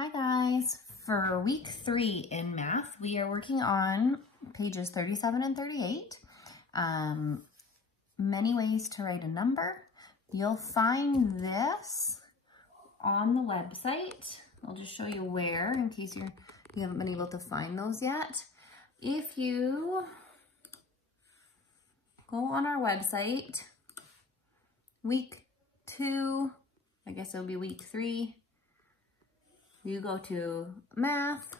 Hi guys, for week 3 in math, we are working on pages 37 and 38. Many ways to write a number. You'll find this on the website. I'll just show you where in case you haven't been able to find those yet. If you go on our website, week 2, I guess it'll be week 3, you go to math,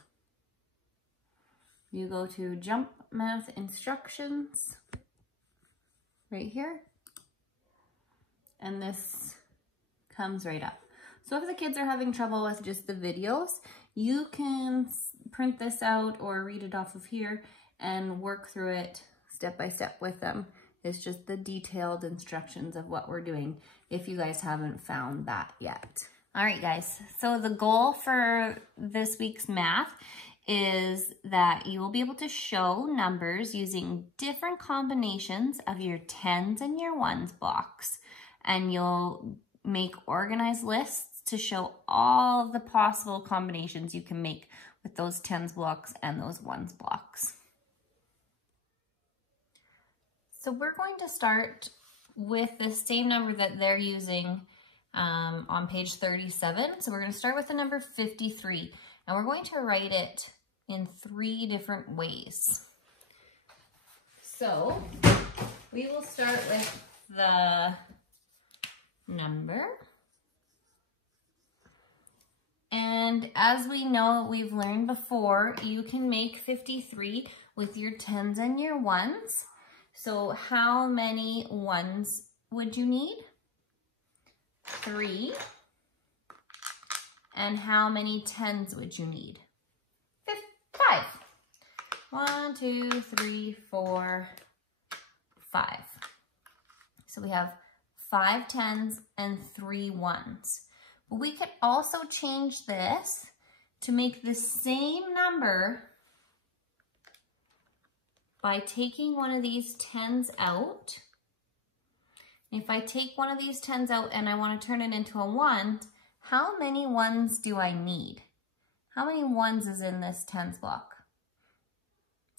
you go to jump math instructions right here, and this comes right up. So if the kids are having trouble with just the videos, you can print this out or read it off of here and work through it step by step with them. It's just the detailed instructions of what we're doing if you guys haven't found that yet. All right, guys, so the goal for this week's math is that you will be able to show numbers using different combinations of your tens and your ones blocks, and you'll make organized lists to show all of the possible combinations you can make with those tens blocks and those ones blocks. So we're going to start with the same number that they're using on page 37. So we're going to start with the number 53, and we're going to write it in 3 different ways. So we will start with the number. And as we know, we've learned before, you can make 53 with your tens and your ones. So how many ones would you need? 3. And how many tens would you need? 5. 1, 2, 3, 4, 5. So we have 5 tens and 3 ones. But we could also change this to make the same number by taking one of these tens out. If I take one of these tens out and I want to turn it into a 1, how many ones do I need? How many ones is in this tens block?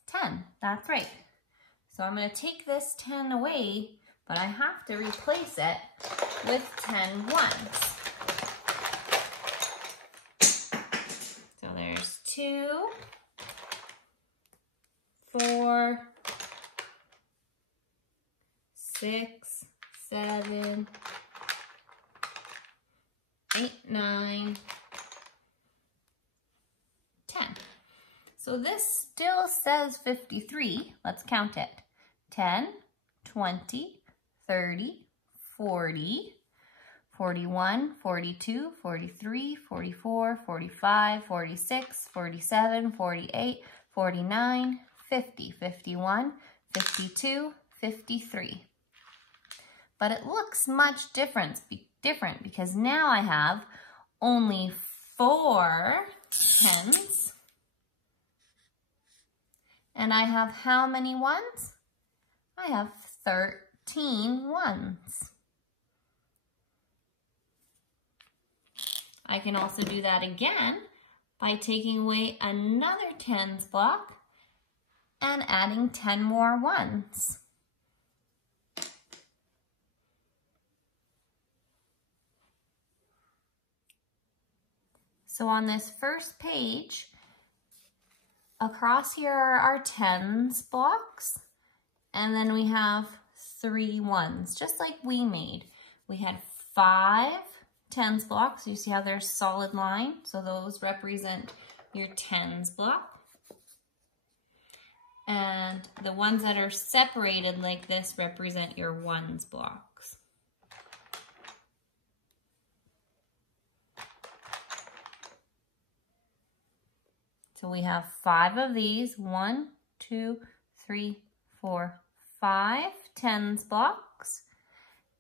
10, that's right. So I'm going to take this 10 away, but I have to replace it with 10 ones. So there's 2, 4, 6, 7, 8, 9, 10. So this still says 53. Let's count it. 10, 20, 30, 40, 41, 42, 43, 44, 45, 46, 47, 48, 49, 50, 51, 52, 53. But it looks much different because now I have only 4 tens. And I have how many ones? I have 13 ones. I can also do that again by taking away another tens block and adding 10 more ones. So on this first page, across here are our tens blocks, and then we have 3 ones, just like we made. We had 5 tens blocks. You see how there's solid line? So those represent your tens block. And the ones that are separated like this represent your ones blocks. So we have 5 of these, 1, 2, 3, 4, 5 tens blocks,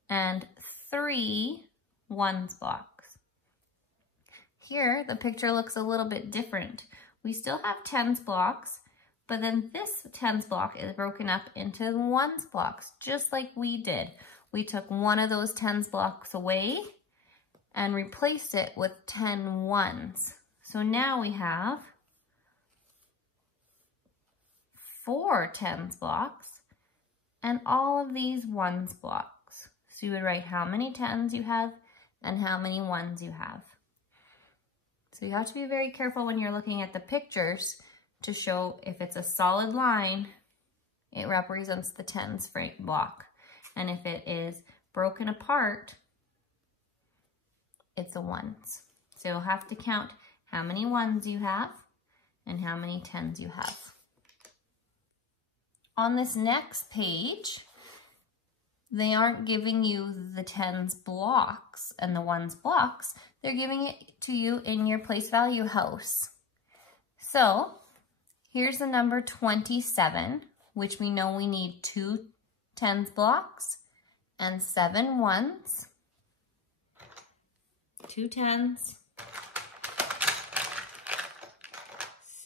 and 3 ones blocks. Here, the picture looks a little bit different. We still have tens blocks, but then this tens block is broken up into ones blocks, just like we did. We took one of those tens blocks away and replaced it with 10 ones. So now we have 4 tens blocks and all of these ones blocks. So you would write how many tens you have and how many ones you have. So you have to be very careful when you're looking at the pictures to show if it's a solid line, it represents the tens block. And if it is broken apart, it's a ones. So you'll have to count how many ones you have and how many tens you have. On this next page, they aren't giving you the tens blocks and the ones blocks. They're giving it to you in your place value house. So here's the number 27, which we know we need 2 tens blocks and 7 ones. 2 tens,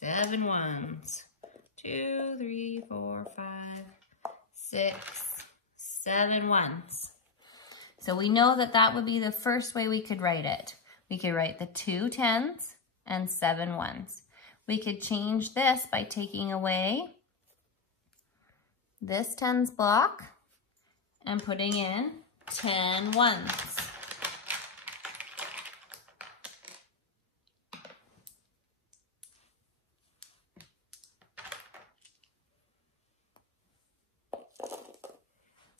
7 ones. 2, 3, 4, 5, 6, 7 ones. So we know that that would be the first way we could write it. We could write the 2 tens and 7 ones. We could change this by taking away this tens block and putting in 10 ones.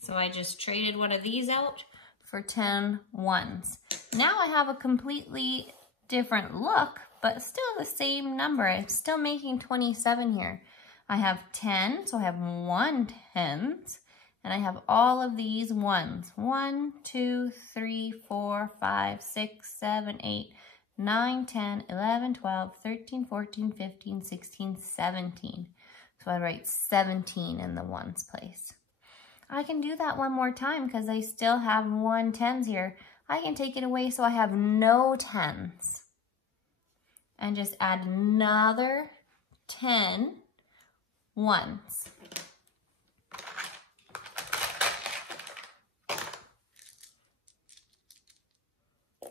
So I just traded one of these out for 10 ones. Now I have a completely different look, but still the same number. I'm still making 27 here. I have 10, so I have 1 tens, and I have all of these ones. 1, 2, 3, 4, 5, 6, 7, 8, 9, 10, 11, 12, 13, 14, 15, 16, 17. So I write 17 in the ones place. I can do that one more time because I still have 1 tens here. I can take it away so I have no tens. And just add another 10 ones.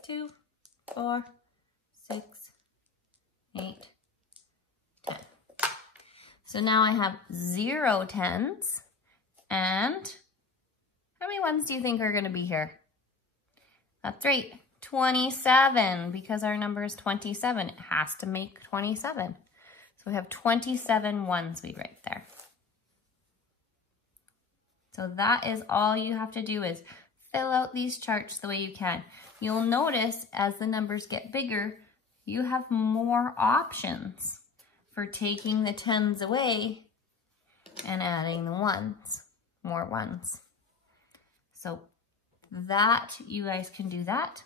Two, 4, 6, 8, 10. So now I have 0 tens. And how many ones do you think are going to be here? That's right, 27, because our number is 27. It has to make 27. So we have 27 ones we write there. So that is all you have to do is fill out these charts the way you can. You'll notice as the numbers get bigger, you have more options for taking the tens away and adding the ones. More ones. So that, you guys can do that.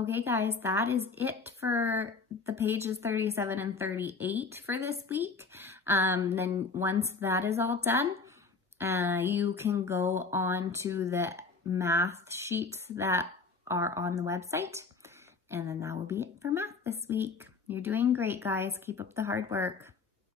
Okay guys, that is it for the pages 37 and 38 for this week. Then once that is all done, you can go on to the math sheets that are on the website. And then that will be it for math this week. You're doing great, guys. Keep up the hard work.